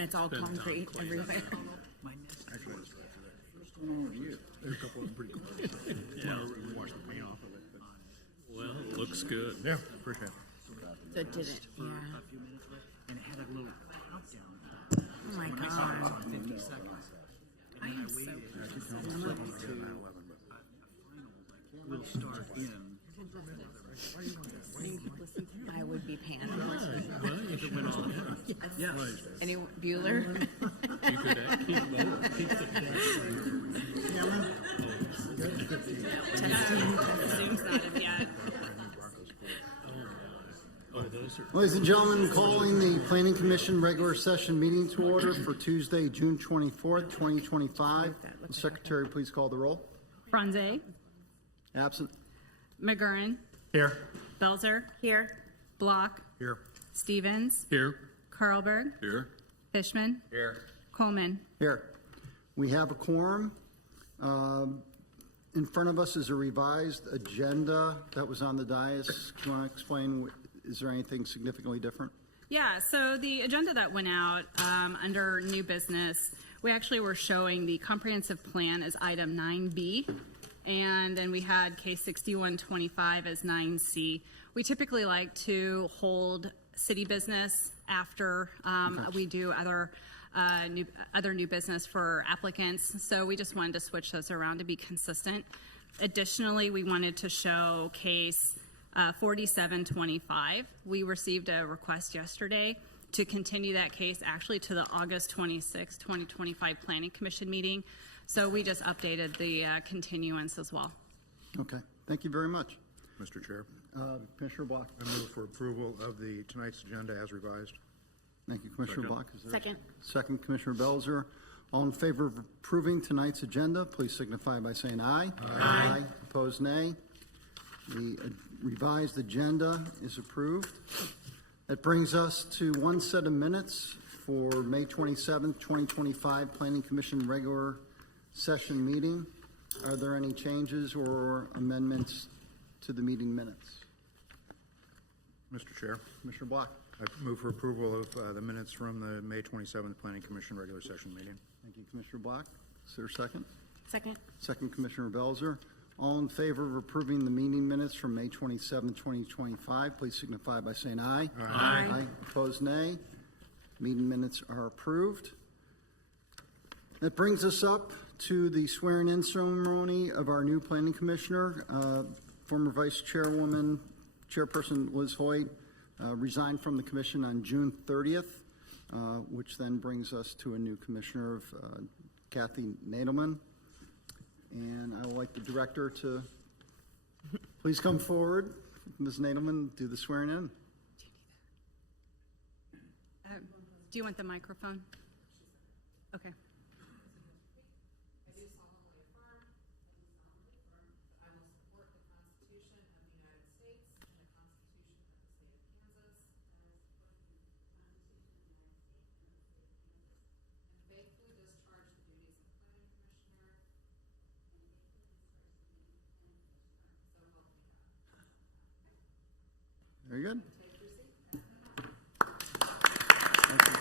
and it's all concrete everywhere. There's a couple of them pretty close. Yeah. We washed the paint off of it. But Well, it looks good. yeah, appreciate it. So it didn't, yeah. A few minutes left, and it had a little countdown. Oh my When I saw it, it was God. on 50 seconds. I am so We'll start in. I would be panicked. Well, you should went off. Yes. Any Bueller? You could keep low, keep the Zoom's not in yet. Oh, those are. Ladies and gentlemen, calling the Planning Commission regular session meeting to order for Tuesday, June 24th, 2025. Will Secretary please call the roll? Franze, Absent. McGurran, Here. Belzer, Here. Block, Here. Stevens, Here. Carlberg, Here. Fishman, Here. Coleman. Here. We have a quorum. In front of us is a revised agenda that was on the dais. Do you want to explain, is there anything significantly different? Yeah, so the agenda that went out under new business, we actually were showing the comprehensive plan as item 9B, and then we had case 6125 as 9C. We typically like to hold city business after we do other new business for applicants, so we just wanted to switch those around to be consistent. Additionally, we wanted to show case 4725. We received a request yesterday to continue that case actually to the August 26, 2025 Planning Commission meeting, so we just updated the continuance as well. Okay, thank you very much. Mr. Chair, Commissioner Block. I move for approval of the tonight's agenda as revised. Thank you, Commissioner Block. Is there a Second. Second, Commissioner Belzer. All in favor of approving tonight's agenda, please signify by saying aye. Aye. Opposed, nay. The revised agenda is approved. That brings us to one set of minutes for May 27th, 2025 Planning Commission regular session meeting. Are there any changes or amendments to the meeting minutes? Mr. Chair, Commissioner Block. I move for approval of the minutes from the May 27th Planning Commission regular session meeting. Thank you, Commissioner Block. Is there a second? Second. Second, Commissioner Belzer. All in favor of approving the meeting minutes from May 27, 2025, please signify by saying aye. Aye. Opposed, nay. Meeting minutes are approved. That brings us up to the swearing-in ceremony of our new planning commissioner. Former Vice Chairperson Liz Hoyt resigned from the commission on June 30th, which then brings us to a new commissioner of Kathy Nadelman. And I would like the director to please come forward. Ms. Nadelman, do the swearing in. Do you want the microphone? Okay. I do solemnly affirm that I will support the Constitution of the United States and the Constitution of the State of Kansas. And faithfully discharge the duties of planning commissioner. So help me God. Very good. Take your seat. Thank you.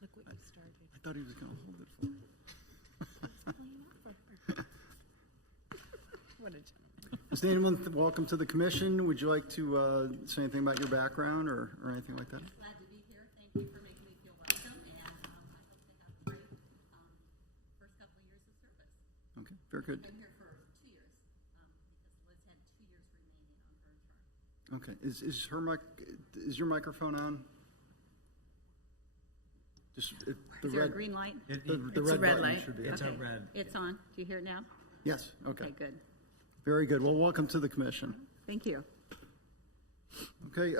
Look what you started. I thought he was going to hold it for me. What a gentleman. Ms. Nadelman, welcome to the commission. Would you like to say anything about your background or anything like that? Glad to be here. Thank you for making me feel welcome, and I hope they have a great first couple of years of service. Okay, very good. I've been here for 2 years because Liz had 2 years remaining on her term. Okay, is your microphone on? Just the Is there a red, green light? the It's a red red button light. should be. Okay. red. It's on. Do you hear it now? Yes, okay. Okay, good. Very good. Well, welcome to the commission. Thank you. Okay,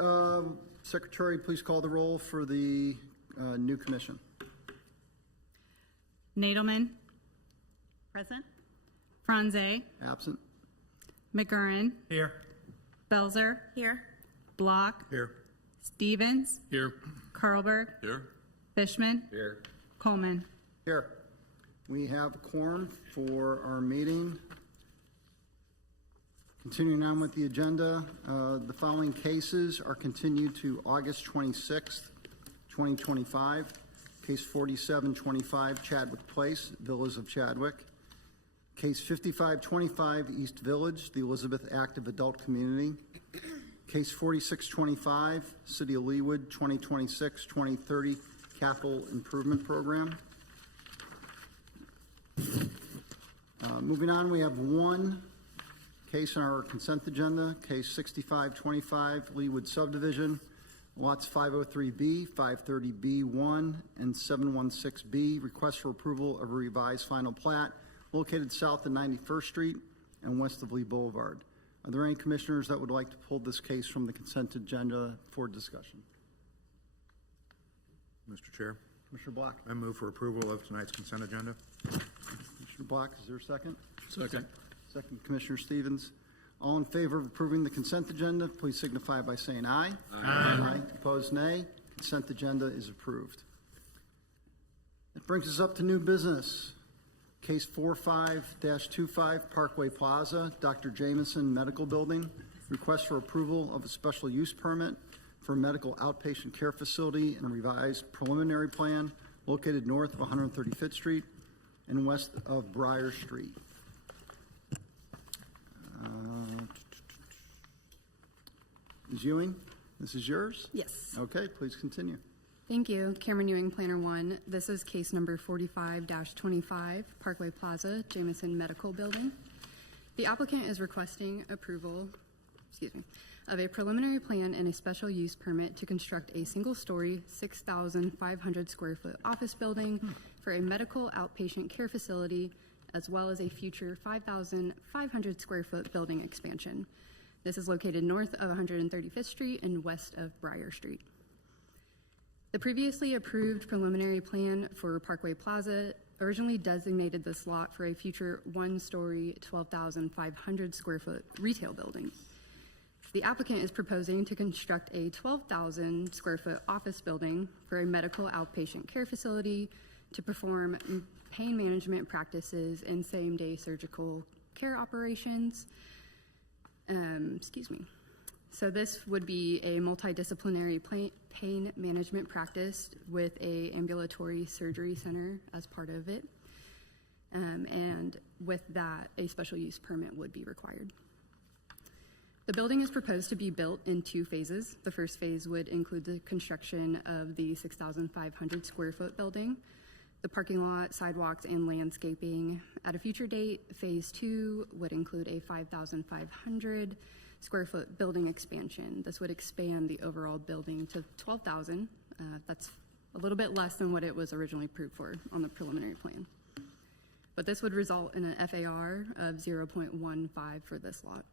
Secretary, please call the roll for the new commission. Nadelman. Present. Franze. Absent? McGurran. Here. Belzer. Here. Block. Here. Stevens. Here. Carlberg. Here. Fishman. Here. Coleman. Here. We have a quorum for our meeting. Continuing on with the agenda, the following cases are continued to August 26th, 2025. Case 4725 Chadwick Place, Villas of Chadwick. Case 5525 East Village, the Elizabeth Active Adult Community. Case 4625 City of Leawood 2026-2030 Capital Improvement Program. Moving on, we have one case on our consent agenda, case 6525 Leawood Subdivision, lots 503B, 530B1, and 716B. Request for approval of a revised final plat located south of 91st Street and west of Lee Boulevard. Are there any commissioners that would like to pull this case from the consent agenda for discussion? Mr. Chair, Commissioner Block. I move for approval of tonight's consent agenda. Commissioner Block, is there a second? Second. Second, Commissioner Stevens. All in favor of approving the consent agenda, please signify by saying aye. Aye. Opposed, nay. Consent agenda is approved. That brings us up to new business. Case 45-25 Parkway Plaza, Dr. Jameson Medical Building. Request for approval of a special use permit for a medical outpatient care facility and a revised preliminary plan located north of 135th Street and west of Briar Street. Ms. Ewing, this is yours? Yes. Okay, please continue. Thank you. Cameron Ewing, Planner 1. This is case number 45-25, Parkway Plaza, Jameson Medical Building. The applicant is requesting approval, of a preliminary plan and a special use permit to construct a single-story, 6,500 square foot office building for a medical outpatient care facility, as well as a future 5,500 square foot building expansion. This is located north of 135th Street and west of Briar Street. The previously approved preliminary plan for Parkway Plaza originally designated this lot for a future one-story, 12,500 square foot retail building. The applicant is proposing to construct a 12,000 square foot office building for a medical outpatient care facility to perform pain management practices and same-day surgical care operations. So this would be a multidisciplinary pain management practice with a ambulatory surgery center as part of it. And with that, a special use permit would be required. The building is proposed to be built in 2 phases. The first phase would include the construction of the 6,500 square foot building, the parking lot, sidewalks, and landscaping. At a future date, phase 2 would include a 5,500 square foot building expansion. This would expand the overall building to 12,000. That's a little bit less than what it was originally approved for on the preliminary plan. But this would result in an FAR of 0.15 for this lot.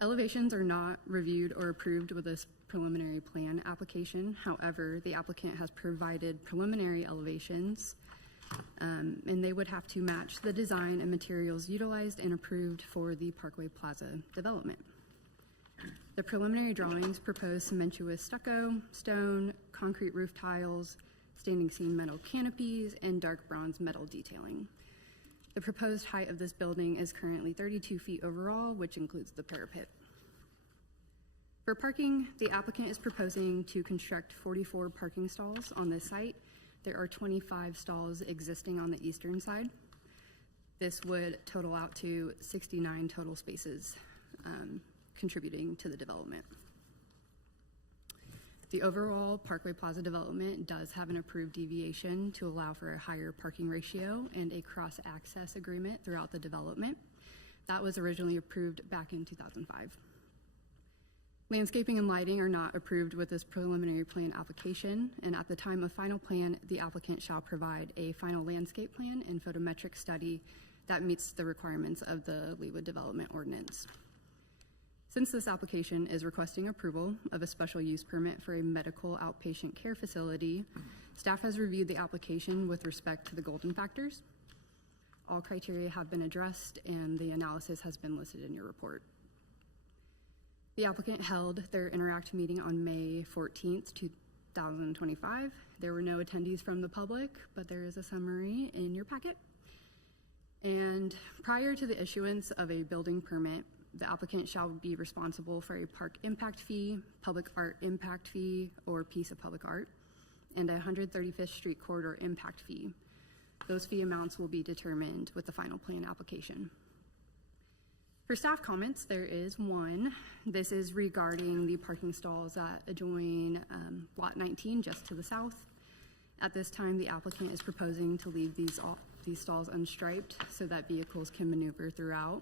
Elevations are not reviewed or approved with this preliminary plan application. However, the applicant has provided preliminary elevations, and they would have to match the design and materials utilized and approved for the Parkway Plaza development. The preliminary drawings propose cementuous stucco, stone, concrete roof tiles, standing seam metal canopies, and dark bronze metal detailing. The proposed height of this building is currently 32 feet overall, which includes the parapet. For parking, the applicant is proposing to construct 44 parking stalls on this site. There are 25 stalls existing on the eastern side. This would total out to 69 total spaces, contributing to the development. The overall Parkway Plaza development does have an approved deviation to allow for a higher parking ratio and a cross-access agreement throughout the development. That was originally approved back in 2005. Landscaping and lighting are not approved with this preliminary plan application, and at the time of final plan, the applicant shall provide a final landscape plan and photometric study that meets the requirements of the Leawood Development Ordinance. Since this application is requesting approval of a special use permit for a medical outpatient care facility, staff has reviewed the application with respect to the golden factors. All criteria have been addressed and the analysis has been listed in your report. The applicant held their Interact meeting on May 14th, 2025. There were no attendees from the public, but there is a summary in your packet. And prior to the issuance of a building permit, the applicant shall be responsible for a park impact fee, public art impact fee, or piece of public art, and a 135th Street corridor impact fee. Those fee amounts will be determined with the final plan application. For staff comments, there is one. This is regarding the parking stalls that adjoin Lot 19, just to the south. At this time, the applicant is proposing to leave these stalls unstriped so that vehicles can maneuver throughout.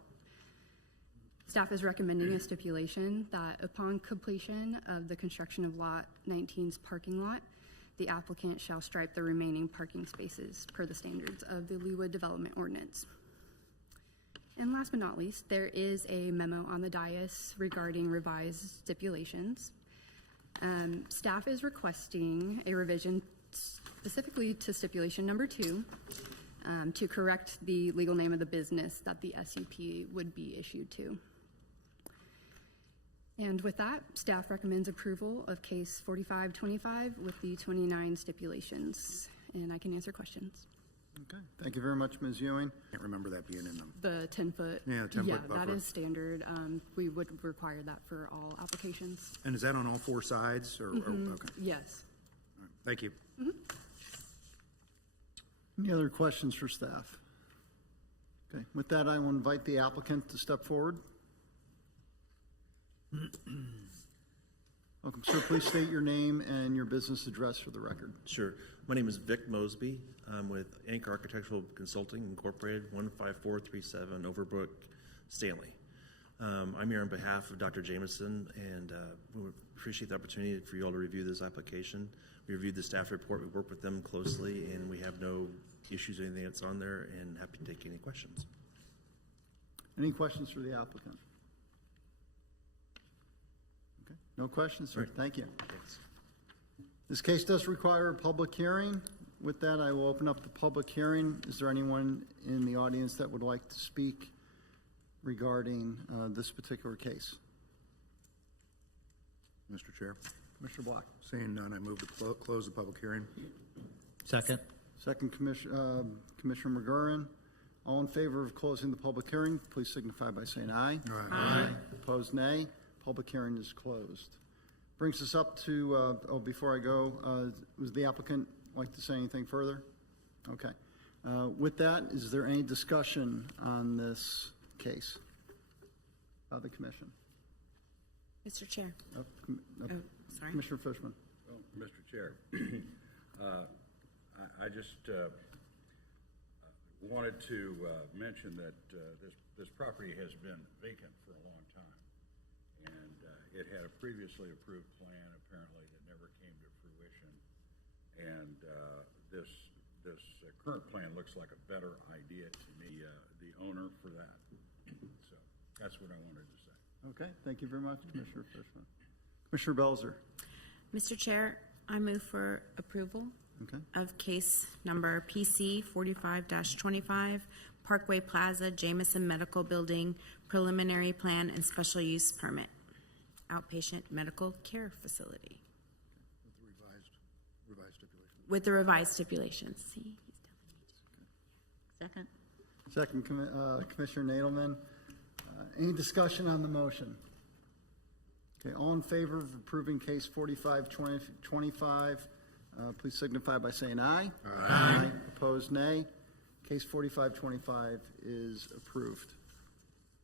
Staff is recommending a stipulation that upon completion of the construction of Lot 19's parking lot, the applicant shall stripe the remaining parking spaces per the standards of the Leawood Development Ordinance. And last but not least, there is a memo on the dais regarding revised stipulations. Staff is requesting a revision specifically to stipulation number 2 to correct the legal name of the business that the SUP would be issued to. And with that, staff recommends approval of case 4525 with the 29 stipulations. And I can answer questions. Okay, thank you very much, Ms. Ewing. Can't remember that being in them. The 10-foot. Yeah, 10-foot Yeah, buffer. that is standard. We would require that for all applications. And is that on all 4 sides, or okay? Yes. All right. Thank you. Any other questions for staff? Okay, with that, I will invite the applicant to step forward. Welcome, sir. Please state your name and your business address for the record. Sure. My name is Vic Mosby. I'm with Anchor Architectural Consulting Incorporated, 15437 Overbrook, Stanley. I'm here on behalf of Dr. Jameson, and we appreciate the opportunity for you all to review this application. We reviewed the staff report. We worked with them closely, and we have no issues or anything that's on there, and happy to take any questions. Any questions for the applicant? Okay, no questions, sir. Right. Thank you. Thanks. This case does require a public hearing. With that, I will open up the public hearing. Is there anyone in the audience that would like to speak regarding this particular case? Mr. Chair. Commissioner Block. Seeing none, I move to close the public hearing. Second. Second, Commissioner McGurran. All in favor of closing the public hearing, please signify by saying aye. Aye. Opposed, nay. Public hearing is closed. Brings us up to, before I go, would the applicant like to say anything further? Okay. With that, is there any discussion on this case by the commission? Mr. Chair. Sorry. Commissioner Fishman. Well, Mr. Chair, I just wanted to mention that this property has been vacant for a long time, and it had a previously approved plan apparently that never came to fruition, and this current plan looks like a better idea to me, the owner for that. So that's what I wanted to say. Okay, thank you very much, Commissioner Fishman. Commissioner Belzer. Mr. Chair, I move for approval Okay. of case number PC 45-25, Parkway Plaza, Jameson Medical Building, preliminary plan and special use permit, outpatient medical care facility. With the revised stipulations. See, Second. Second, Commissioner Nadelman. Any discussion on the motion? Okay, all in favor of approving case 45-25, please signify by saying aye. Aye. Opposed, nay. Case 45-25 is approved.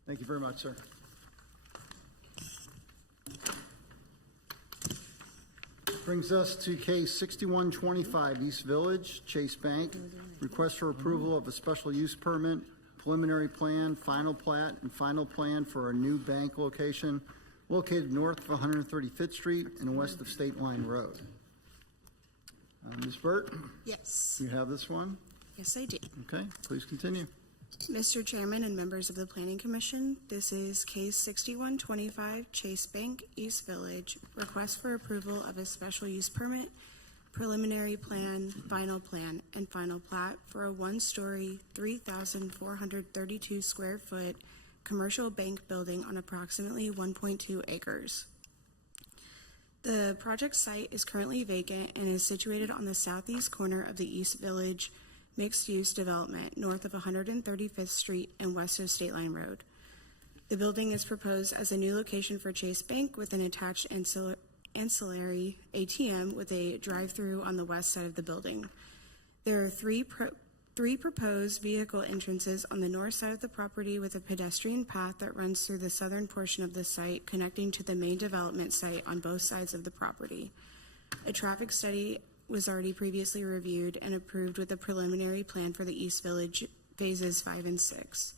Thank you very much, sir. Brings us to case 6125, East Village, Chase Bank. Request for approval of a special use permit, preliminary plan, final plat, and final plan for a new bank location located north of 135th Street and west of State Line Road. Ms. Burt, Yes, you have this one? yes, I do. Okay, please continue. Mr. Chairman and members of the Planning Commission, this is case 6125 Chase Bank, East Village. Request for approval of a special use permit, preliminary plan, and final plat for a one-story, 3,432 square foot commercial bank building on approximately 1.2 acres. The project site is currently vacant and is situated on the southeast corner of the East Village mixed-use development north of 135th Street and west of State Line Road. The building is proposed as a new location for Chase Bank with an attached ancillary ATM with a drive-through on the west side of the building. There are three proposed vehicle entrances on the north side of the property with a pedestrian path that runs through the southern portion of the site, connecting to the main development site on both sides of the property. A traffic study was already previously reviewed and approved with a preliminary plan for the East Village phases 5 and 6.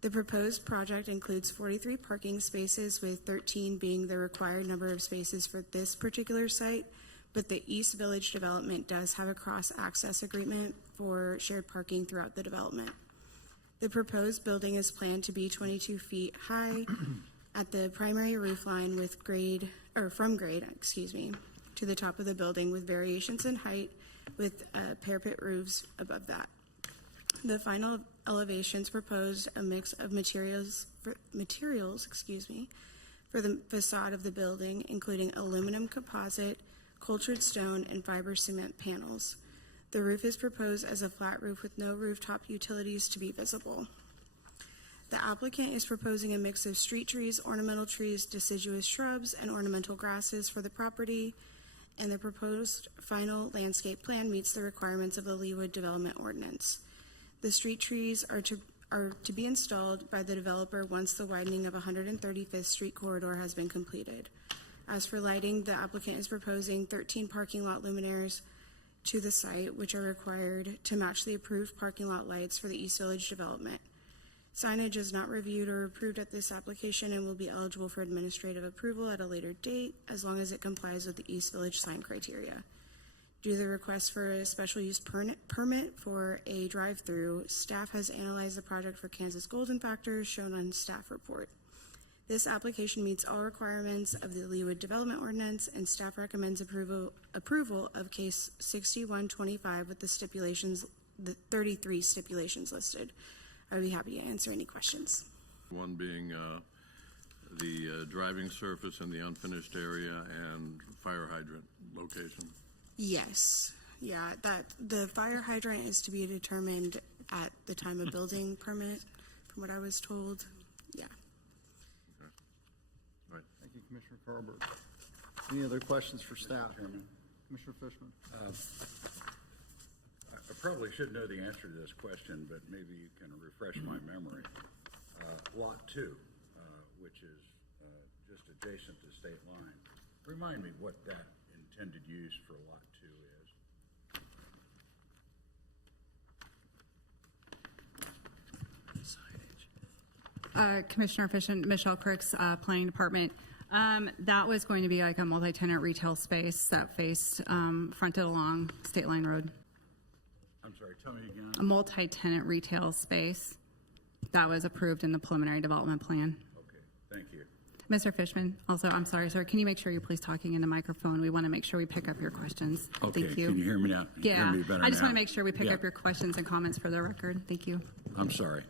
The proposed project includes 43 parking spaces, with 13 being the required number of spaces for this particular site, but the East Village development does have a cross-access agreement for shared parking throughout the development. The proposed building is planned to be 22 feet high at the primary roof line from grade, to the top of the building, with variations in height with parapet roofs above that. The final elevations propose a mix of materials for the facade of the building, including aluminum composite, cultured stone, and fiber cement panels. The roof is proposed as a flat roof with no rooftop utilities to be visible. The applicant is proposing a mix of street trees, ornamental trees, deciduous shrubs, and ornamental grasses for the property, and the proposed final landscape plan meets the requirements of the Leawood Development Ordinance. The street trees are to be installed by the developer once the widening of 135th Street corridor has been completed. As for lighting, the applicant is proposing 13 parking lot luminaires to the site, which are required to match the approved parking lot lights for the East Village development. Signage is not reviewed or approved at this application and will be eligible for administrative approval at a later date, as long as it complies with the East Village sign criteria. Due to the request for a special use permit for a drive-through, staff has analyzed the project for Kansas Golden factors shown on staff report. This application meets all requirements of the Leawood Development Ordinance, and staff recommends approval of case 6125 with the 33 stipulations listed. I would be happy to answer any questions. One being the driving surface in the unfinished area and fire hydrant location. Yes, yeah, that the fire hydrant is to be determined at the time of building permit, from what I was told. Yeah. Okay. Right. Thank you, Commissioner Carlberg. Any other questions for staff? Commissioner Fishman? I probably should know the answer to this question, but maybe you can refresh my memory. Lot 2, which is just adjacent to state line. Remind me what that intended use for Lot 2 is. Commissioner Fishman, Michelle Crooks, Planning Department. That was going to be like a multi-tenant retail space that faced fronted along State Line Road. I'm sorry, tell me again. A multi-tenant retail space that was approved in the preliminary development plan. Okay, thank you. Mr. Fishman, also, I'm sorry, sir, can you make sure you're please talking in the microphone? We want to make sure we pick up your questions. Okay, Thank you. Can you hear me now? Can you Yeah, hear me better I just now? want to make sure we pick Yeah. up your questions and comments for the record. Thank you. I'm sorry.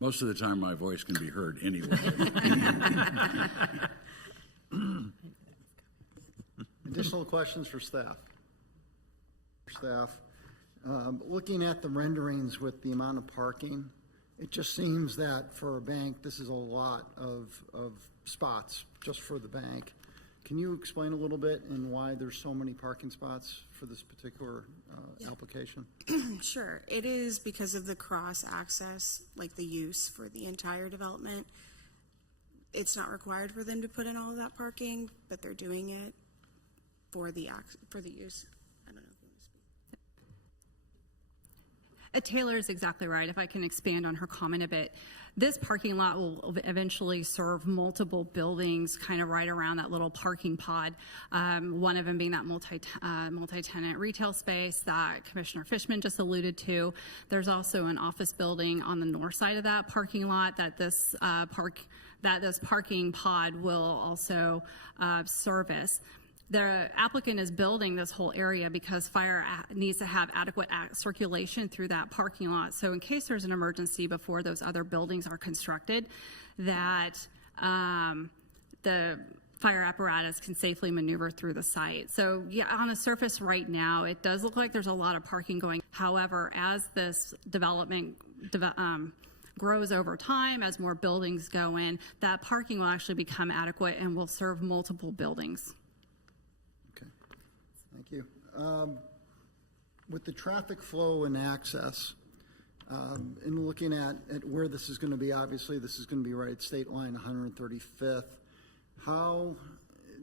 Most of the time my voice can be heard anyway. Additional questions for staff? Looking at the renderings with the amount of parking, it just seems that for a bank, this is a lot of spots just for the bank. Can you explain a little bit and why there's so many parking spots for this particular application? Sure. It is because of the cross-access, like the use for the entire development. It's not required for them to put in all of that parking, but they're doing it for the use. I don't know if you want to speak. Taylor is exactly right. If I can expand on her comment a bit, this parking lot will eventually serve multiple buildings kind of right around that little parking pod. One of them being that multi-tenant retail space that Commissioner Fishman just alluded to. There's also an office building on the north side of that parking lot that this parking pod will also service. The applicant is building this whole area because fire needs to have adequate circulation through that parking lot. So in case there's an emergency before those other buildings are constructed, that the fire apparatus can safely maneuver through the site. So yeah, on the surface right now, it does look like there's a lot of parking going. However, as this development grows over time, as more buildings go in, that parking will actually become adequate and will serve multiple buildings. Okay, thank you. With the traffic flow and access, in looking at where this is going to be, obviously this is going to be right at State Line 135th.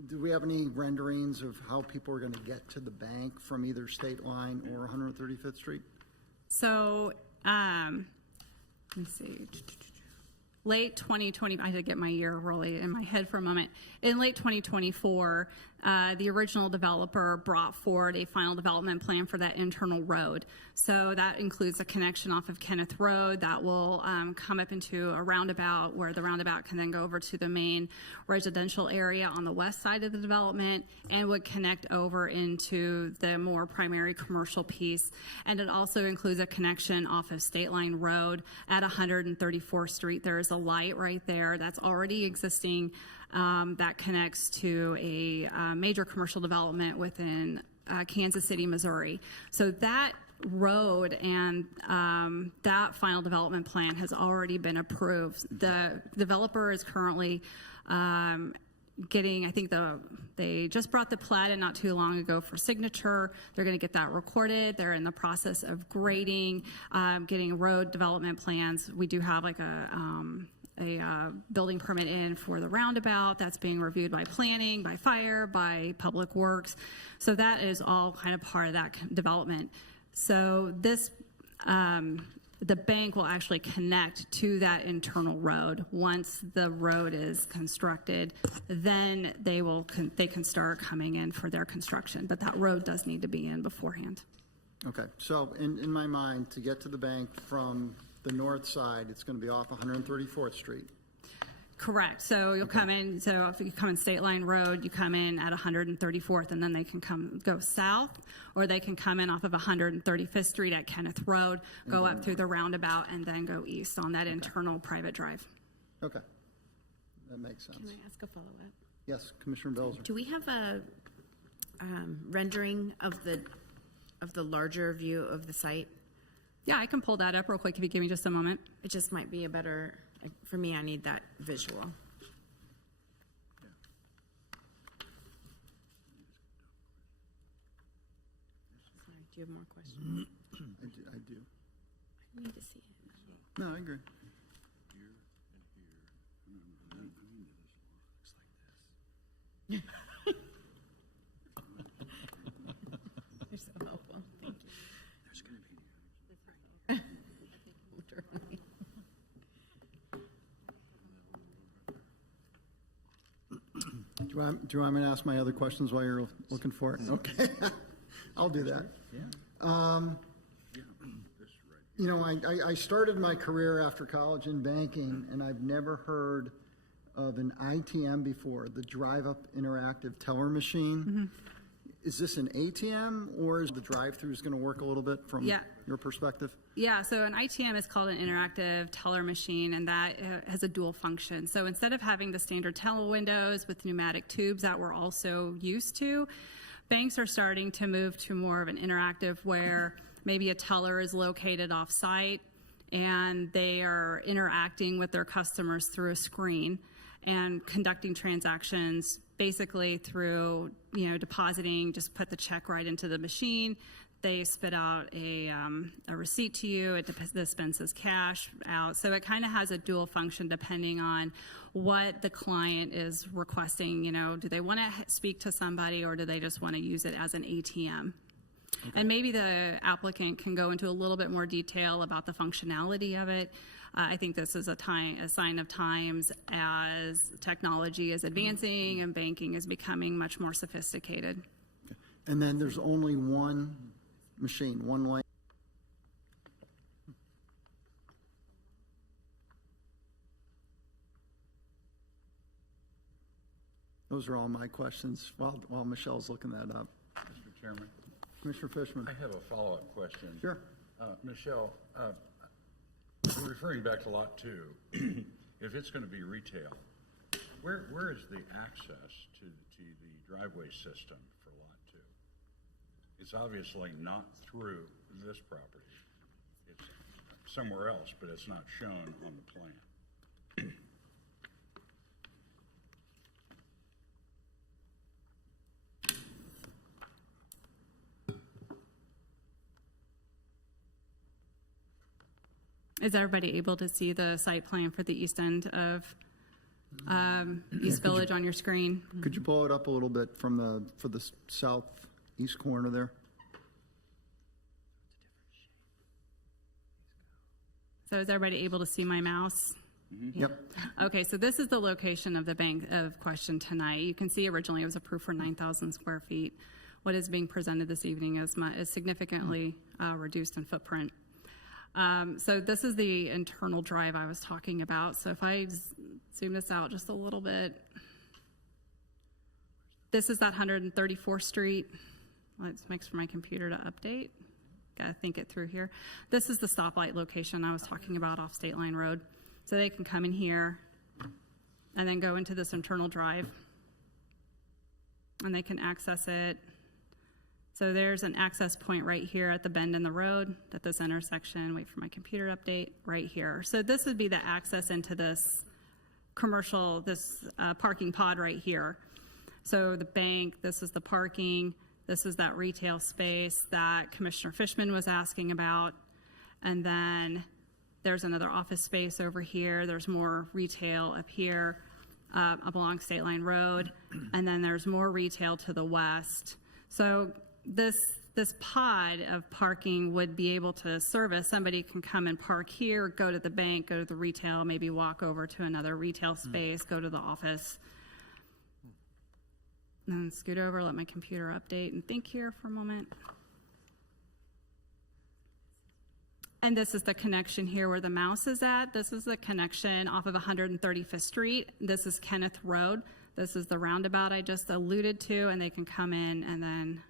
Do we have any renderings of how people are going to get to the bank from either State Line or 135th Street? So, let me see. Late 2020, I had to get my year really in my head for a moment. In late 2024, the original developer brought forward a final development plan for that internal road. So that includes a connection off of Kenneth Road that will come up into a roundabout, where the roundabout can then go over to the main residential area on the west side of the development and would connect over into the more primary commercial piece. And it also includes a connection off of State Line Road at 134th Street. There is a light right there that's already existing that connects to a major commercial development within Kansas City, Missouri. So that road and that final development plan has already been approved. The developer is currently getting, I think they just brought the plat in not too long ago for signature. They're going to get that recorded. They're in the process of grading, getting road development plans. We do have like a building permit in for the roundabout that's being reviewed by planning, by fire, by public works. So that is all kind of part of that development. So this, the bank will actually connect to that internal road. Once the road is constructed, then they can start coming in for their construction. But that road does need to be in beforehand. Okay, so in my mind, to get to the bank from the north side, it's going to be off 134th Street. Correct. So you'll come in, so if you come in State Line Road, you come in at 134th, and then they can go south, or they can come in off of 135th Street at Kenneth Road, go up through the roundabout, and then go east on that internal private drive. Okay, that makes sense. Can I ask a follow-up? Yes, Commissioner Belzer. Do we have a rendering of the larger view of the site? Yeah, I can pull that up real quick if you give me just a moment. It just might be a better, for me, I need that visual. Sorry, do you have more questions? I do. I need to see it. No, I agree. You're so helpful. Thank you. Do you want me to ask my other questions while you're looking for it? Okay, I'll do that. You know, I started my career after college in banking, and I've never heard of an ITM before, the drive-up interactive teller machine. Mm-hmm. Is this an ATM, or is the drive-through going to work a little bit from your perspective? Yeah, so an ITM is called an interactive teller machine, and that has a dual function. So instead of having the standard teller windows with pneumatic tubes that we're also used to, banks are starting to move to more of an interactive where maybe a teller is located off-site and they are interacting with their customers through a screen and conducting transactions basically through, depositing, just put the check right into the machine. They spit out a receipt to you. It dispenses cash out. So it kind of has a dual function depending on what the client is requesting. Do they want to speak to somebody, or do they just want to use it as an ATM? Okay. And maybe the applicant can go into a little bit more detail about the functionality of it. I think this is a sign of times as technology is advancing and banking is becoming much more sophisticated. Okay. And then there's only one machine, one line. Those are all my questions while Michelle's looking that up. Mr. Chairman, Commissioner Fishman. I have a follow-up question. Sure. Michelle, referring back to Lot 2, if it's going to be retail, Where is the access to the driveway system for Lot 2? It's obviously not through this property. It's somewhere else, but it's not shown on the plan. Is everybody able to see the site plan for the east end of East Village on your screen? Could you blow it up a little bit for the southeast corner there? So is everybody able to see my mouse? Yep. Okay, so this is the location of the bank of question tonight. You can see originally it was approved for 9,000 square feet. What is being presented this evening is significantly reduced in footprint. So this is the internal drive I was talking about. So if I zoom this out just a little bit, this is that 134th Street. Let's make for my computer to update. Gotta think it through here. This is the stoplight location I was talking about off State Line Road. So they can come in here and then go into this internal drive and they can access it. So there's an access point right here at the bend in the road at this intersection. Wait for my computer to update right here. So this would be the access into this commercial, this parking pod right here. So the bank, this is the parking, this is that retail space that Commissioner Fishman was asking about. And then there's another office space over here. There's more retail up here, up along State Line Road. And then there's more retail to the west. So this pod of parking would be able to service. Somebody can come and park here, go to the bank, go to the retail, maybe walk over to another retail space, go to the office. And then scoot over, let my computer update and think here for a moment. And this is the connection here where the mouse is at. This is the connection off of 135th Street. This is Kenneth Road. This is the roundabout I just alluded to, and they can come in and then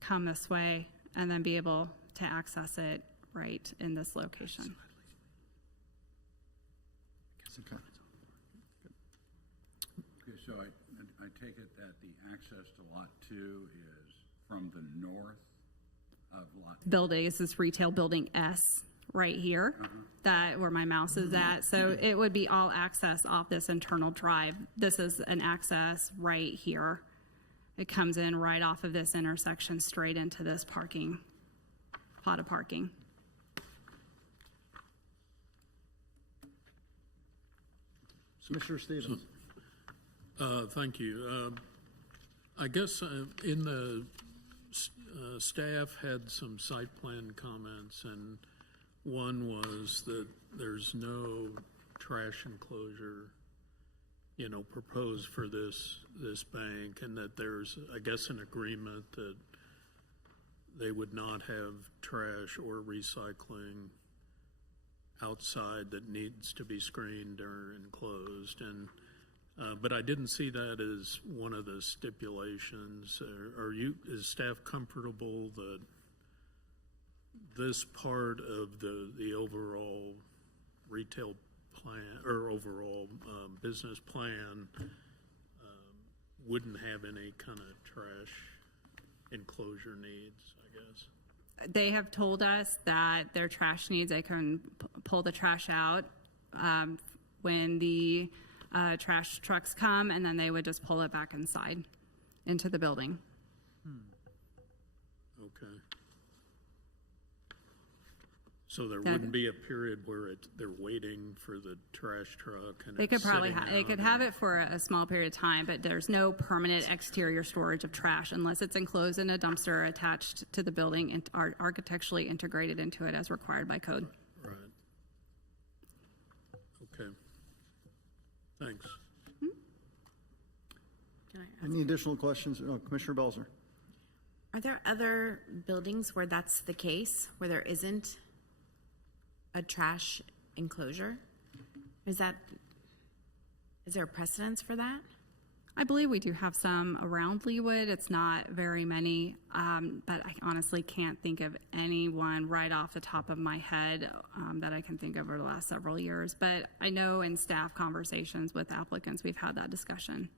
come this way and then be able to access it right in this location. Okay. Okay, so I take it that the access to Lot 2 is from the north of Lot. Building is this retail building S right here, that where my mouse is at. So it would be all access off this internal drive. This is an access right here. It comes in right off of this intersection straight into this parking, pot of parking. Mr. Stevens. Thank you. I guess in the staff had some site plan comments, and one was that there's no trash enclosure, proposed for this bank, and that there's, I guess, an agreement that they would not have trash or recycling outside that needs to be screened or enclosed. And but I didn't see that as one of the stipulations. Is staff comfortable that this part of the overall retail plan or overall business plan wouldn't have any kind of trash enclosure needs, I guess? They have told us that their trash needs, they can pull the trash out when the trash trucks come, and then they would just pull it back inside into the building. Okay. So there wouldn't be a period where they're waiting for the trash truck and They could it's probably sitting they could out? have it for a small period of time, but there's no permanent exterior storage of trash unless it's enclosed in a dumpster attached to the building and architecturally integrated into it as required by code. Right. Okay. Thanks. Can I ask- Any additional questions? Oh, Commissioner Belzer. Are there other buildings where that's the case, where there isn't a trash enclosure? Is there a precedence for that? I believe we do have some around Leawood. It's not very many, but I honestly can't think of anyone right off the top of my head that I can think of over the last several years. But I know in staff conversations with applicants, we've had that discussion.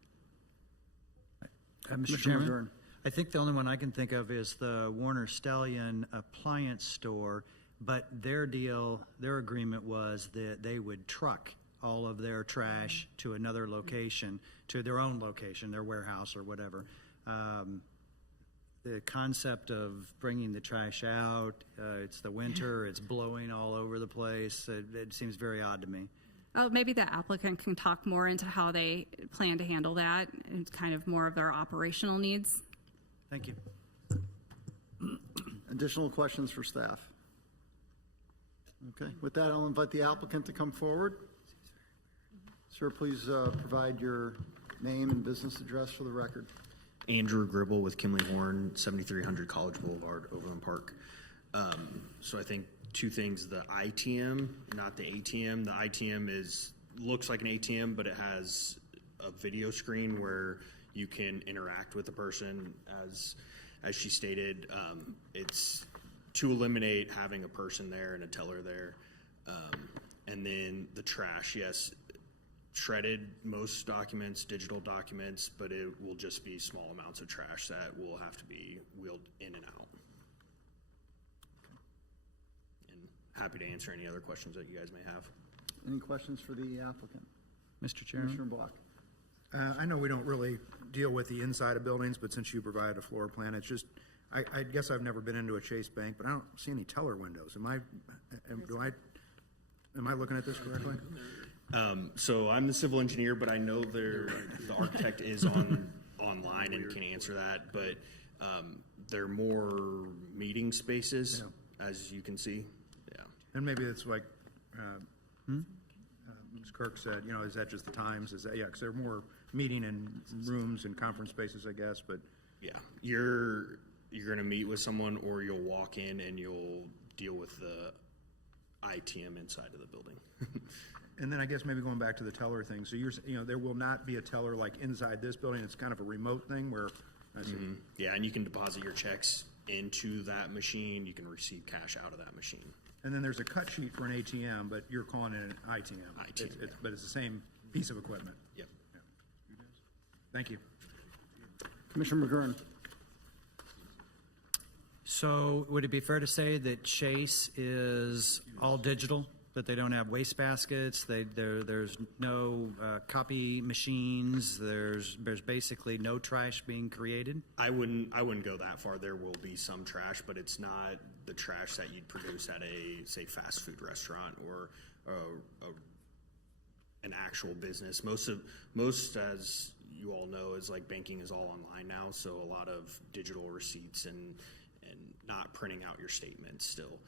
Mr. Commissioner Chairman, McGurn. I think the only one I can think of is the Warner Stallion appliance store, but their agreement was that they would truck all of their trash to another location, to their own location, their warehouse or whatever. The concept of bringing the trash out, it's the winter, it's blowing all over the place. It seems very odd to me. Oh, maybe the applicant can talk more into how they plan to handle that and kind of more of their operational needs. Thank you. Additional questions for staff? Okay, with that, I'll invite the applicant to come forward. Sir, please provide your name and business address for the record. Andrew Gribble with Kimley Horn, 7300 College Boulevard, Overland Park. So I think two things: the ITM, not the ATM. The ITM looks like an ATM, but it has a video screen where you can interact with the person. As she stated, it's to eliminate having a person there and a teller there. And then the trash, yes, shredded most documents, digital documents, but it will just be small amounts of trash that will have to be wheeled in and out. And happy to answer any other questions that you guys may have. Any questions for the applicant? Mr. Chairman? Commissioner Block. I know we don't really deal with the inside of buildings, but since you provided a floor plan, it's just, I guess I've never been into a Chase Bank, but I don't see any teller windows. Am I looking at this correctly? So I'm the civil engineer, but I know the architect is online and can answer that, but they're more meeting spaces, as you can see. Yeah. And maybe it's like Ms. Kirk said, is that just the times? Is that, because they're more meeting in rooms and conference spaces, I guess, but. Yeah, you're going to meet with someone, or you'll walk in and you'll deal with the ITM inside of the building. And then I guess maybe going back to the teller thing, so there will not be a teller like inside this building. It's kind of a remote thing where. Yeah, and you can deposit your checks into that machine. You can receive cash out of that machine. And then there's a cut sheet for an ATM, but you're calling it an ITM. But it's the same piece of equipment. Yep. Yeah. Thank you. Commissioner McGurn. So would it be fair to say that Chase is all digital, that they don't have waste baskets, there's no copy machines, there's basically no trash being created? I wouldn't go that far. There will be some trash, but it's not the trash that you'd produce at a, say, fast food restaurant or an actual business. Most, as you all know, is like banking is all online now, so a lot of digital receipts and not printing out your statements still.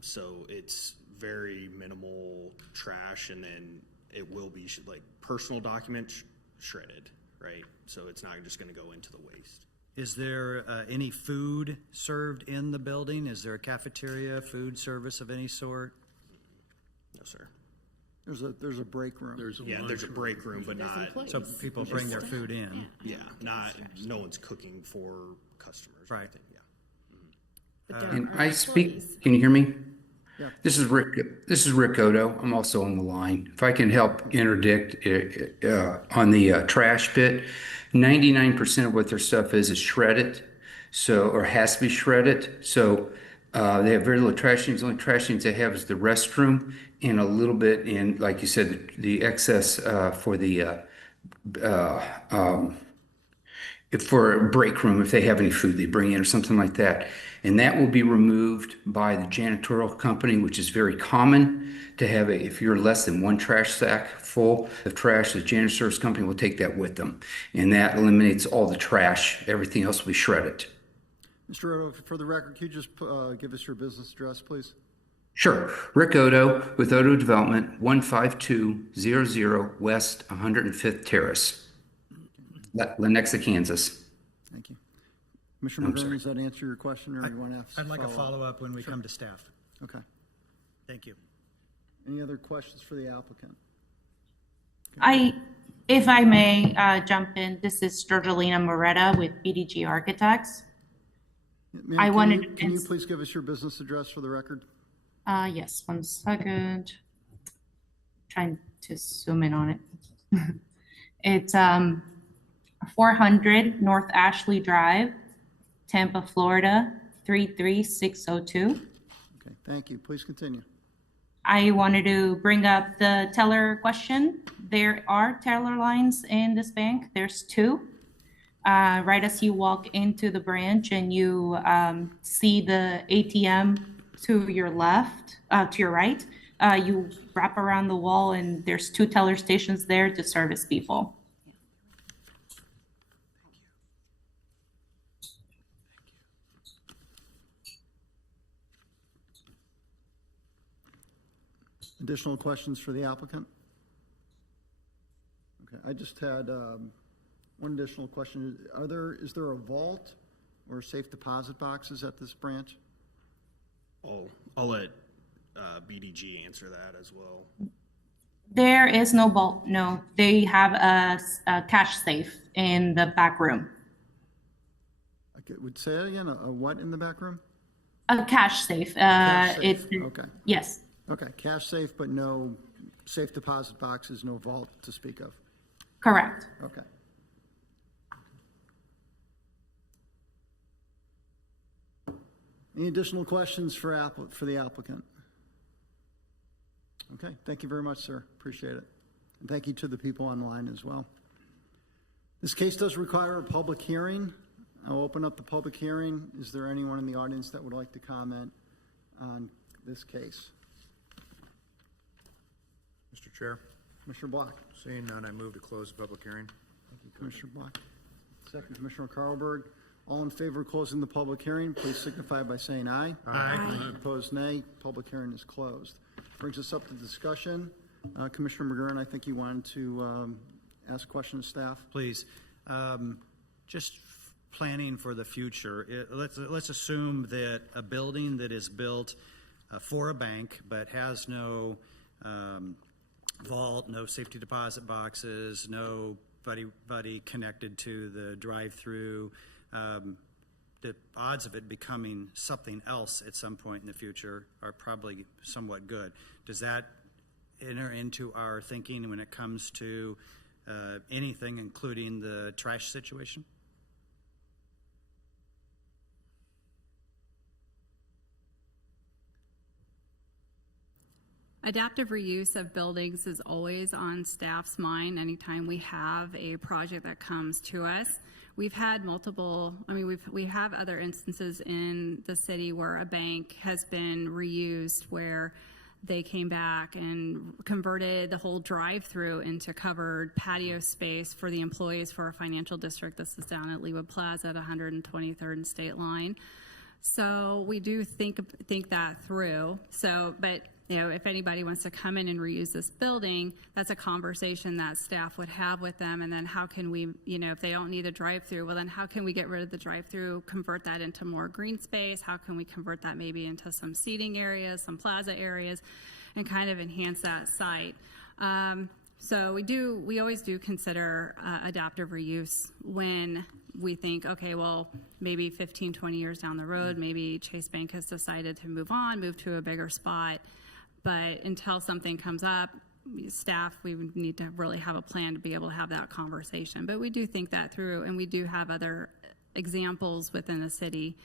So it's very minimal trash, and then it will be like personal documents shredded, right? So it's not just going to go into the waste. Is there any food served in the building? Is there a cafeteria, food service of any sort? No, sir. There's a break room. There's a break room, but not. So people bring their food in? Yeah, no one's cooking for customers. Right. Yeah. Can I speak? Can you hear me? Yeah. This is Rick Odo. I'm also on the line. If I can help interdict on the trash bit, 99% of what their stuff is shredded, or has to be shredded. So they have very little trash needs. The only trash needs they have is the restroom and a little bit in, like you said, the excess for the for a break room, if they have any food they bring in or something like that. And that will be removed by the janitorial company, which is very common to have if you're less than one trash sack full of trash, the janitor service company will take that with them. And that eliminates all the trash. Everything else will be shredded. Mr. Odo, for the record, could you just give us your business address, please? Sure. Rick Odo with Odo Development, 15200 West 105th Terrace, Lenexa, Kansas. Thank you. Commissioner McGurn, does that answer your question, or you want to ask? I'd like a follow-up when we come to staff. Okay. Thank you. Any other questions for the applicant? If I may jump in, this is Georgelina Moretta with BDG Architects. Ma'am, I wanted to Can you please give us your business address for the record? Yes, 1 second. Trying to zoom in on it. It's 400 North Ashley Drive, Tampa, Florida, 33602. Okay, thank you. Please continue. I wanted to bring up the teller question. There are teller lines in this bank. There's 2. Right as you walk into the branch and you see the ATM to your left, to your right, you wrap around the wall and there's 2 teller stations there to service people. Additional questions for the applicant? Okay, I just had one additional question. Is there a vault or safe deposit boxes at this branch? I'll let BDG answer that as well. There is no vault, no. They have a cash safe in the back room. Okay, would say that again, a what in the back room? A cash safe. Cash safe, It's, okay. yes, Okay, cash safe, but no safe deposit boxes, no vault to speak of. correct. Okay. Any additional questions for the applicant? Okay, thank you very much, sir. Appreciate it. And thank you to the people online as well. This case does require a public hearing. I'll open up the public hearing. Is there anyone in the audience that would like to comment on this case? Mr. Chair, Commissioner Block. seeing none, I move to close the public hearing. Thank you, Commissioner Block. Second, Commissioner Carlberg. All in favor of closing the public hearing, please signify by saying aye. Aye. Opposed, nay. Public hearing is closed. Brings us up to discussion. Commissioner McGurn, I think you wanted to ask a question of staff. Please. Just planning for the future. Let's assume that a building that is built for a bank but has no vault, no safety deposit boxes, nobody connected to the drive-through. The odds of it becoming something else at some point in the future are probably somewhat good. Does that enter into our thinking when it comes to anything, including the trash situation? Adaptive reuse of buildings is always on staff's mind anytime we have a project that comes to us. We've had multiple, we have other instances in the city where a bank has been reused, where they came back and converted the whole drive-through into covered patio space for the employees for our financial district. This is down at Leawood Plaza at 123rd and State Line. So we do think that through. But if anybody wants to come in and reuse this building, that's a conversation that staff would have with them. And then how can we, if they don't need a drive-through, well, then how can we get rid of the drive-through, convert that into more green space? How can we convert that maybe into some seating areas, some plaza areas, and kind of enhance that site? So we always do consider adaptive reuse when we think, okay, well, maybe 15, 20 years down the road, maybe Chase Bank has decided to move to a bigger spot. But until something comes up, staff, we would need to really have a plan to be able to have that conversation. But we do think that through, and we do have other examples within the city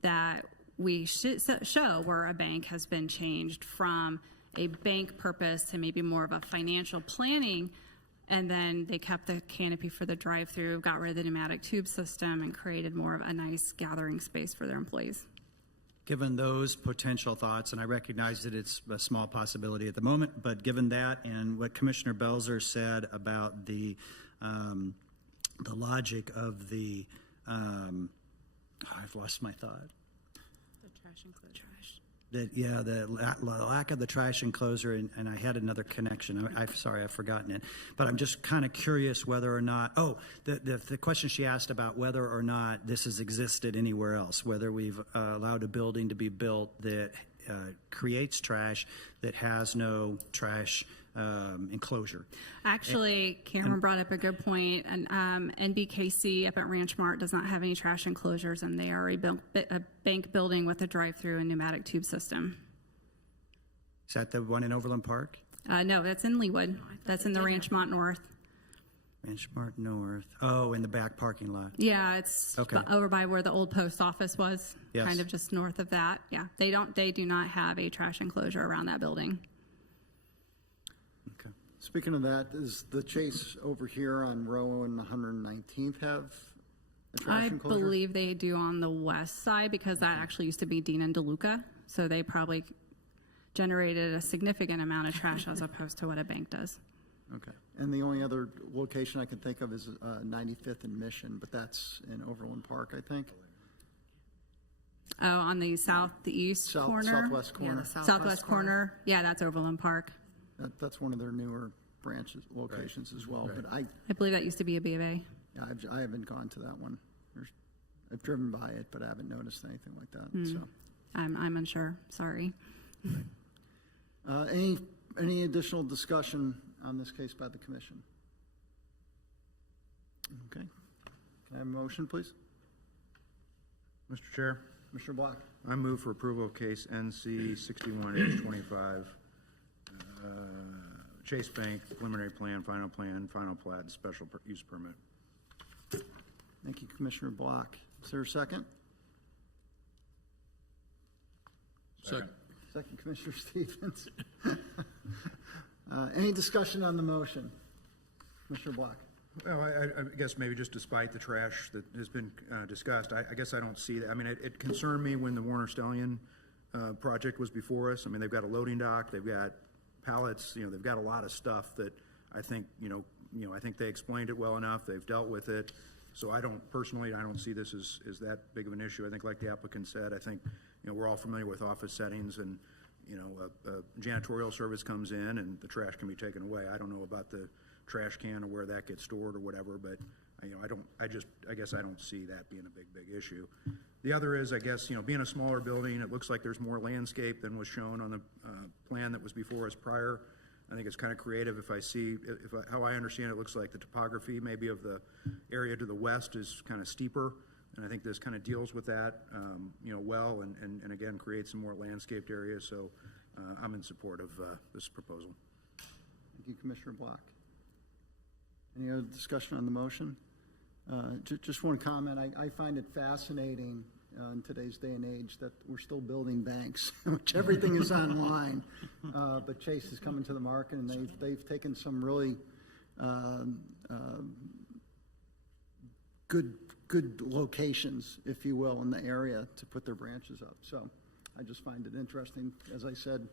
that we show where a bank has been changed from a bank purpose to maybe more of a financial planning, and then they kept the canopy for the drive-through, got rid of the pneumatic tube system, and created more of a nice gathering space for their employees. Given those potential thoughts, and I recognize that it's a small possibility at the moment, but given that and what Commissioner Belzer said about the logic of the, I've lost my thought. The trash enclosure. The lack of the trash enclosure, and I had another connection. I'm sorry, I've forgotten it. But I'm just kind of curious whether or not, the question she asked about whether or not this has existed anywhere else, whether we've allowed a building to be built that creates trash that has no trash enclosure. Actually, Cameron brought up a good point, and NBKC up at Ranch Mart does not have any trash enclosures, and they are a bank building with a drive-through and pneumatic tube system. Is that the one in Overland Park? No, that's in Leawood. That's in the Ranch Mont North. Ranch Mart North. Oh, in the back parking lot. Yeah, it's Okay. over by where the old post office was, Yes. kind of just north of that. Yeah, they do not have a trash enclosure around that building. Okay. Speaking of that, is the Chase over here on Row and 119th have a trash I enclosure? believe they do on the west side because that actually used to be Dean and DeLuca, so they probably generated a significant amount of trash as opposed to what a bank does. Okay. And the only other location I can think of is 95th and Mission, but that's in Overland Park, I think. Oh, on the southeast corner? Southwest corner. Yeah, the Southwest corner. Yeah, that's Overland Park. That's one of their newer branches, locations as well, but I believe that used to be a B of A. yeah, I haven't gone to that one. I've driven by it, but I haven't noticed anything like that, so. I'm unsure. Sorry. Any additional discussion on this case by the commission? Okay. Can I have a motion, please? Mr. Chair, Commissioner Block? I move for approval of case NC 61-25, Chase Bank, preliminary plan, final plat, and special use permit. Thank you, Commissioner Block. Is there a second? Second. Second, Commissioner Stevens. Any discussion on the motion? Commissioner Block? Well, I guess maybe just despite the trash that has been discussed, I guess I don't see that. I mean, it concerned me when the Warner Stellian project was before us. I mean, they've got a loading dock, they've got pallets, they've got a lot of stuff that I think, I think they explained it well enough. They've dealt with it. So I don't see this as that big of an issue. I think like the applicant said, I think, we're all familiar with office settings and, a janitorial service comes in and the trash can be taken away. I don't know about the trash can or where that gets stored or whatever, but I guess I don't see that being a big issue. The other is, I guess, being a smaller building, it looks like there's more landscape than was shown on the plan that was before us prior. I think it's kind of creative. How I understand it, looks like the topography maybe of the area to the west is kind of steeper, and I think this kind of deals with that, well, and again creates some more landscaped areas. So I'm in support of this proposal. Thank you, Commissioner Block. Any other discussion on the motion? Just one comment. I find it fascinating in today's day and age that we're still building banks, which everything is online. But Chase is coming to the market, and they've taken some really good locations, if you will, in the area to put their branches up. So I just find it interesting. As I said,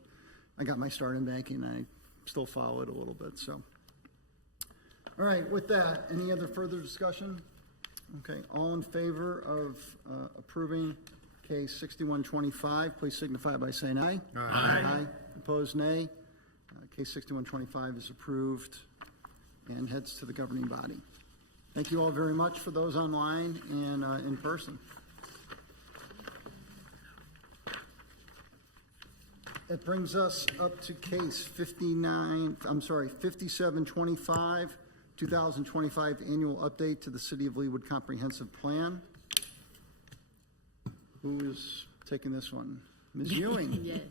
I got my start in banking, and I still follow it a little bit. So. All right, with that, any other further discussion? Okay, all in favor of approving case 6125, please signify by saying aye. Aye. Opposed, nay. Case 6125 is approved and heads to the governing body. Thank you all very much for those online and in person. That brings us up to case 5725, 2025 annual update to the City of Leawood Comprehensive Plan. Who is taking this one? Ms. Ewing? Yes.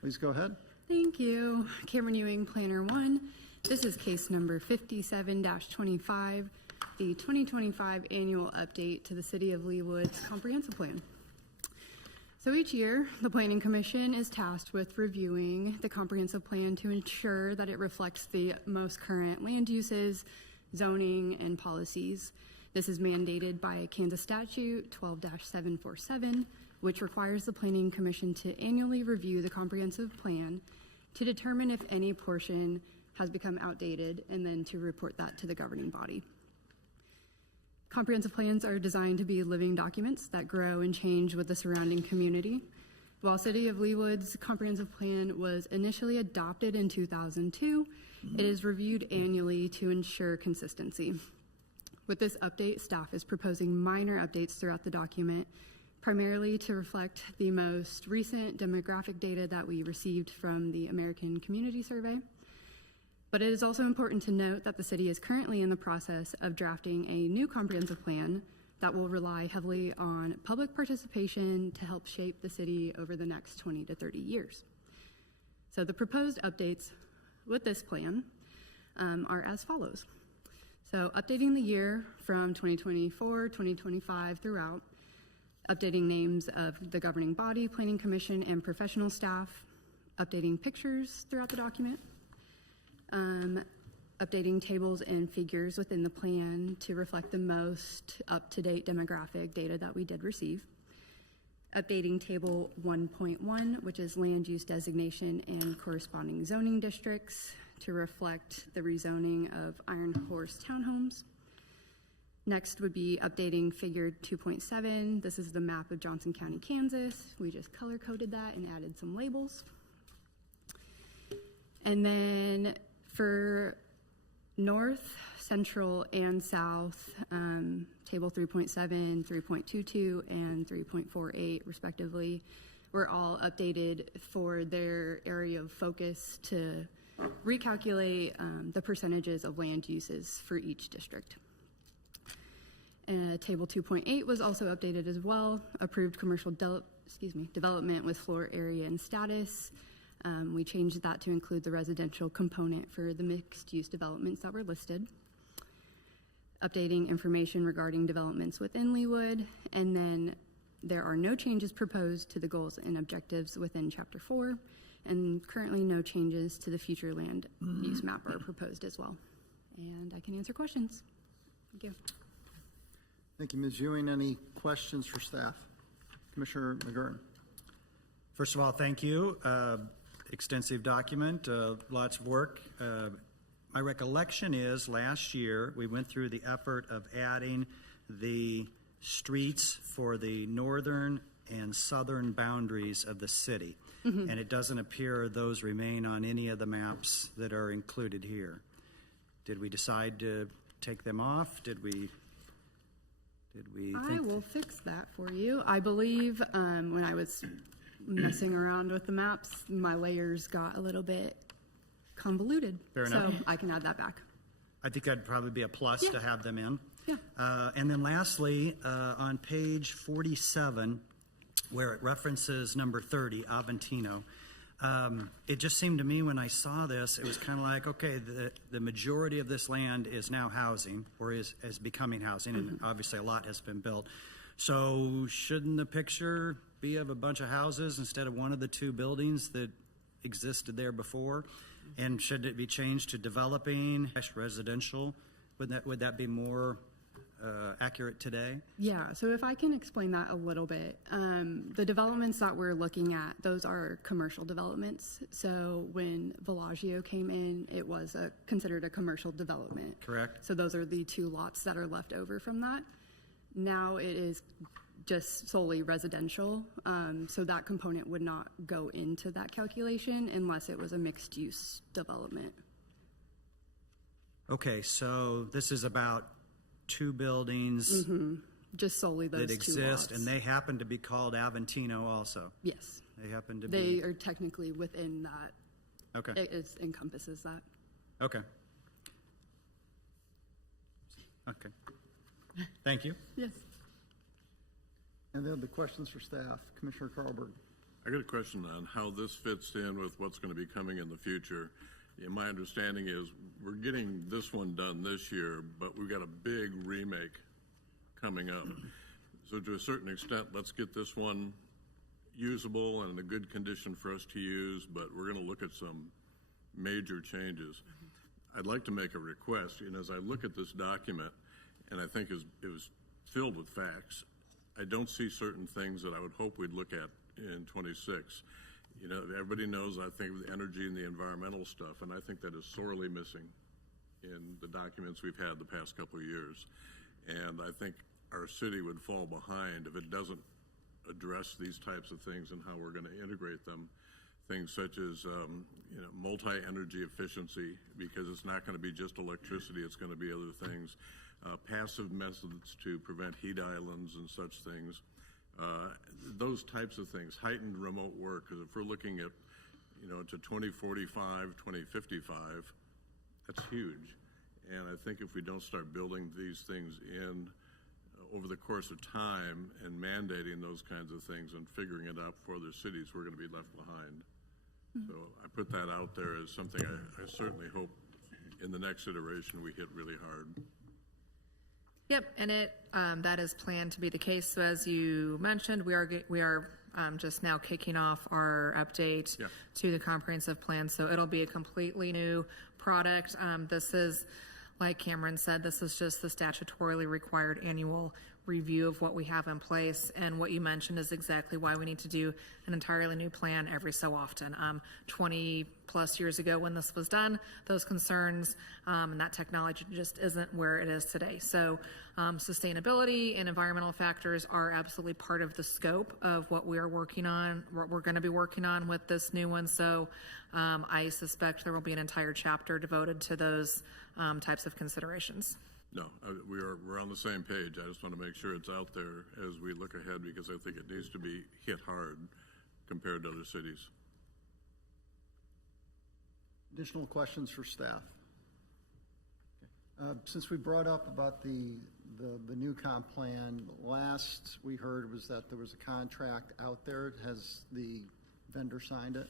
Please go ahead. Thank you. Cameron Ewing, Planner 1. This is case number 57-25, the 2025 annual update to the City of Leawood's comprehensive plan. So each year, the Planning Commission is tasked with reviewing the comprehensive plan to ensure that it reflects the most current land uses, zoning, and policies. This is mandated by Kansas Statute 12-747, which requires the Planning Commission to annually review the comprehensive plan to determine if any portion has become outdated and then to report that to the governing body. Comprehensive plans are designed to be living documents that grow and change with the surrounding community. While City of Leawood's comprehensive plan was initially adopted in 2002, it is reviewed annually to ensure consistency. With this update, staff is proposing minor updates throughout the document, primarily to reflect the most recent demographic data that we received from the American Community Survey. But it is also important to note that the city is currently in the process of drafting a new comprehensive plan that will rely heavily on public participation to help shape the city over the next 20 to 30 years. So the proposed updates with this plan are as follows. So updating the year from 2024, 2025 throughout, updating names of the governing body, planning commission, and professional staff, updating pictures throughout the document, updating tables and figures within the plan to reflect the most up-to-date demographic data that we did receive, updating table 1.1, which is land use designation and corresponding zoning districts to reflect the rezoning of Iron Horse townhomes. Next would be updating figure 2.7. This is the map of Johnson County, Kansas. We just color-coded that and added some labels. And then for North, Central, and South, table 3.7, 3.22, and 3.48 respectively, were all updated for their area of focus to recalculate the percentages of land uses for each district. Table 2.8 was also updated as well, approved commercial development with floor area and status. We changed that to include the residential component for the mixed-use developments that were listed. Updating information regarding developments within Leawood, and then there are no changes proposed to the goals and objectives within Chapter 4, and currently no changes to the future land use map are proposed as well. And I can answer questions. Thank you. Thank you, Ms. Ewing. Any questions for staff? Commissioner McGurran. First of all, thank you. Extensive document, lots of work. My recollection is last year we went through the effort of adding the streets for the northern and southern boundaries of the city. And it doesn't appear those remain on any of the maps that are included here. Did we decide to take them off? Did we I will fix that for you. I believe when I was messing around with the maps, my layers got a little bit convoluted. Fair enough. So I can add that back. I think that'd probably be a plus to have them in. Yeah. And then lastly, on page 47, where it references number 30, Aventino, it just seemed to me when I saw this, it was kind of like, okay, the majority of this land is now housing, or is becoming housing, and obviously a lot has been built. So shouldn't the picture be of a bunch of houses instead of one of the two buildings that existed there before? And should it be changed to developing residential? Would that be more accurate today? Yeah, so if I can explain that a little bit. The developments that we're looking at, those are commercial developments. So when Bellagio came in, it was considered a commercial development. Correct. So those are the two lots that are left over from that. Now it is just solely residential. So that component would not go into that calculation unless it was a mixed-use development. Okay, so this is about two buildings just solely those that two exist, lots. and they happen to be called Aventino also. Yes. They happen to They be. are technically within that. Okay. It encompasses that. Okay. Okay. Thank you. Yes. Any other questions for staff? Commissioner Carlberg. I got a question on how this fits in with what's going to be coming in the future. Yeah, my understanding is we're getting this one done this year, but we've got a big remake coming up. So to a certain extent, let's get this one usable and in a good condition for us to use, but we're going to look at some major changes. I'd like to make a request, and as I look at this document, and I think it was filled with facts, I don't see certain things that I would hope we'd look at in 26. You know, everybody knows, I think, the energy and the environmental stuff, and I think that is sorely missing in the documents we've had the past couple of years. And I think our city would fall behind if it doesn't address these types of things and how we're going to integrate them. Things such as, multi-energy efficiency, because it's not going to be just electricity, it's going to be other things. Passive methods to prevent heat islands and such things. Those types of things, heightened remote work, because if we're looking at, to 2045, 2055, that's huge. And I think if we don't start building these things in over the course of time and mandating those kinds of things and figuring it out for other cities, we're going to be left behind. So I put that out there as something I certainly hope in the next iteration we hit really hard. Yep, and that is planned to be the case. So as you mentioned, we are just now kicking off our update to the comprehensive plan. So it'll be a completely new product. This is, like Cameron said, this is just the statutorily required annual review of what we have in place. And what you mentioned is exactly why we need to do an entirely new plan every so often. 20 plus years ago when this was done, those concerns and that technology just isn't where it is today. So sustainability and environmental factors are absolutely part of the scope of what we are working on, what we're going to be working on with this new one. So I suspect there will be an entire chapter devoted to those types of considerations. No, we're on the same page. I just want to make sure it's out there as we look ahead, because I think it needs to be hit hard compared to other cities. Additional questions for staff? Since we brought up about the new comp plan, last we heard was that there was a contract out there. Has the vendor signed it?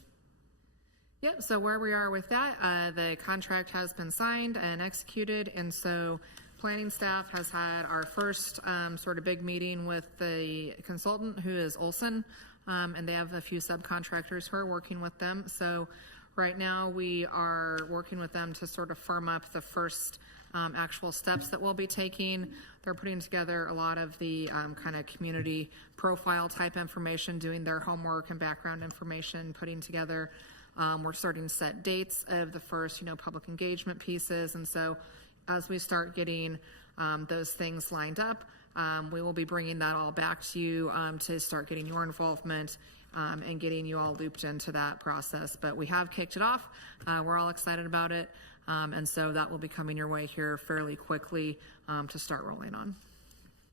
Yep, so where we are with that, the contract has been signed and executed, and so planning staff has had our first sort of big meeting with the consultant, who is Olson, and they have a few subcontractors who are working with them. So right now we are working with them to sort of firm up the first actual steps that we'll be taking. They're putting together a lot of the kind of community profile type information, doing their homework and background information, putting together. We're starting to set dates of the first, public engagement pieces. And so as we start getting those things lined up, we will be bringing that all back to you to start getting your involvement and getting you all looped into that process. But we have kicked it off. We're all excited about it. And so that will be coming your way here fairly quickly to start rolling on.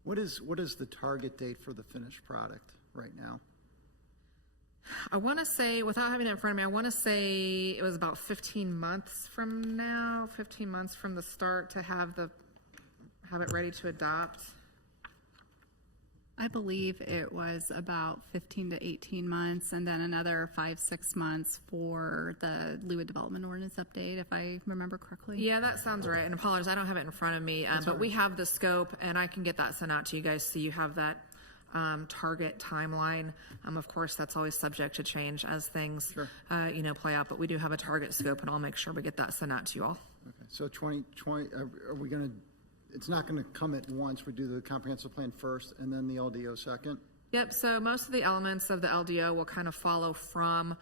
What is the target date for the finished product right now? I want to say, without having it in front of me, I want to say it was about 15 months from now, 15 months from the start to have it ready to adopt. I believe it was about 15 to 18 months, and then another 5-6 months for the Leawood Development Ordinance update, if I remember correctly. Yeah, that sounds right. And apologies, I don't have it in front of me, but we have the scope, and I can get that sent out to you guys so you have that target timeline. Of course, that's always subject to change as things, play out, but we do have a target scope, and I'll make sure we get that sent out to you all. Okay, so 2020, are we going to, it's not going to come at once. We do the comprehensive plan first and then the LDO second? Yep, so most of the elements of the LDO will kind of follow from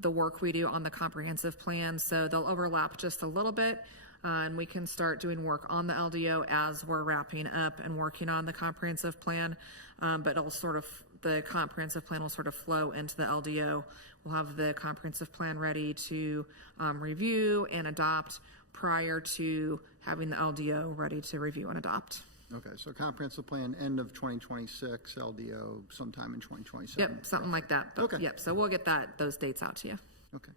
the work we do on the comprehensive plan, so they'll overlap just a little bit. And we can start doing work on the LDO as we're wrapping up and working on the comprehensive plan. But the comprehensive plan will sort of flow into the LDO. We'll have the comprehensive plan ready to review and adopt prior to having the LDO ready to review and adopt. Okay, so comprehensive plan end of 2026, LDO sometime in 2027. Yep, something like that. But, okay. Yep, so we'll get those dates out to you. Okay.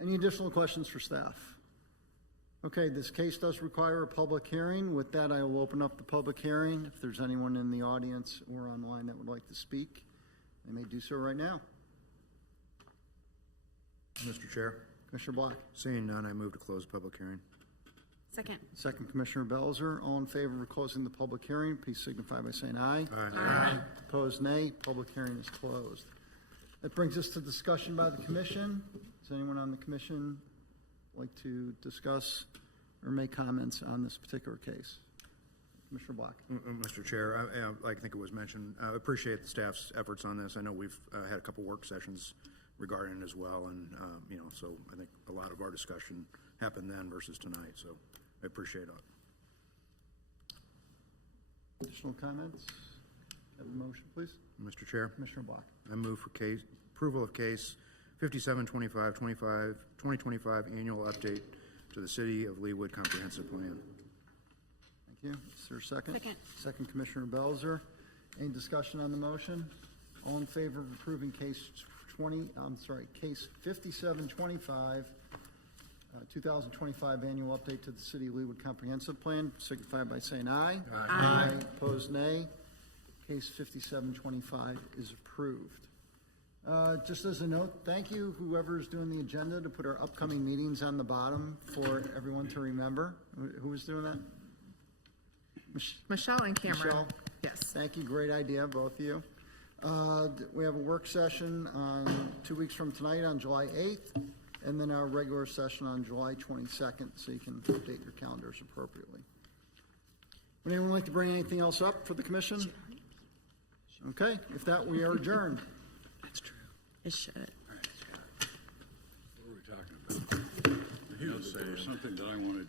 Any additional questions for staff? Okay, this case does require a public hearing. With that, I will open up the public hearing. If there's anyone in the audience or online that would like to speak, they may do so right now. Mr. Chair. Commissioner Black. Seeing none, I move to close the public hearing. Second. Second, Commissioner Belzer. All in favor of closing the public hearing, please signify by saying aye. Aye. Opposed, nay. Public hearing is closed. That brings us to discussion by the commission. Does anyone on the commission like to discuss or make comments on this particular case? Commissioner Black. Mr. Chair, I think it was mentioned, I appreciate the staff's efforts on this. I know we've had a couple work sessions regarding it as well, and so I think a lot of our discussion happened then versus tonight, so I appreciate it. Additional comments? Have a motion, please. Mr. Chair. Commissioner Black. I move for approval of case 5725 annual update to the City of Leawood Comprehensive Plan. Thank you. Is there a second? Second. Second, Commissioner Belzer. Any discussion on the motion? All in favor of approving case 5725, 2025 annual update to the City of Leawood Comprehensive Plan, signify by saying aye. Aye. Opposed, nay. Case 5725 is approved. Just as a note, thank you, whoever's doing the agenda, to put our upcoming meetings on the bottom for everyone to remember. Who was doing that? Michelle and Cameron. Michelle? Yes. Thank you, great idea, both of you. We have a work session on 2 weeks from tonight on July 8th, and then our regular session on July 22nd, so you can update your calendars appropriately. Would anyone like to bring anything else up for the commission? Okay, if that, we are adjourned. That's true. It should. What are we talking about? There was something that I wanted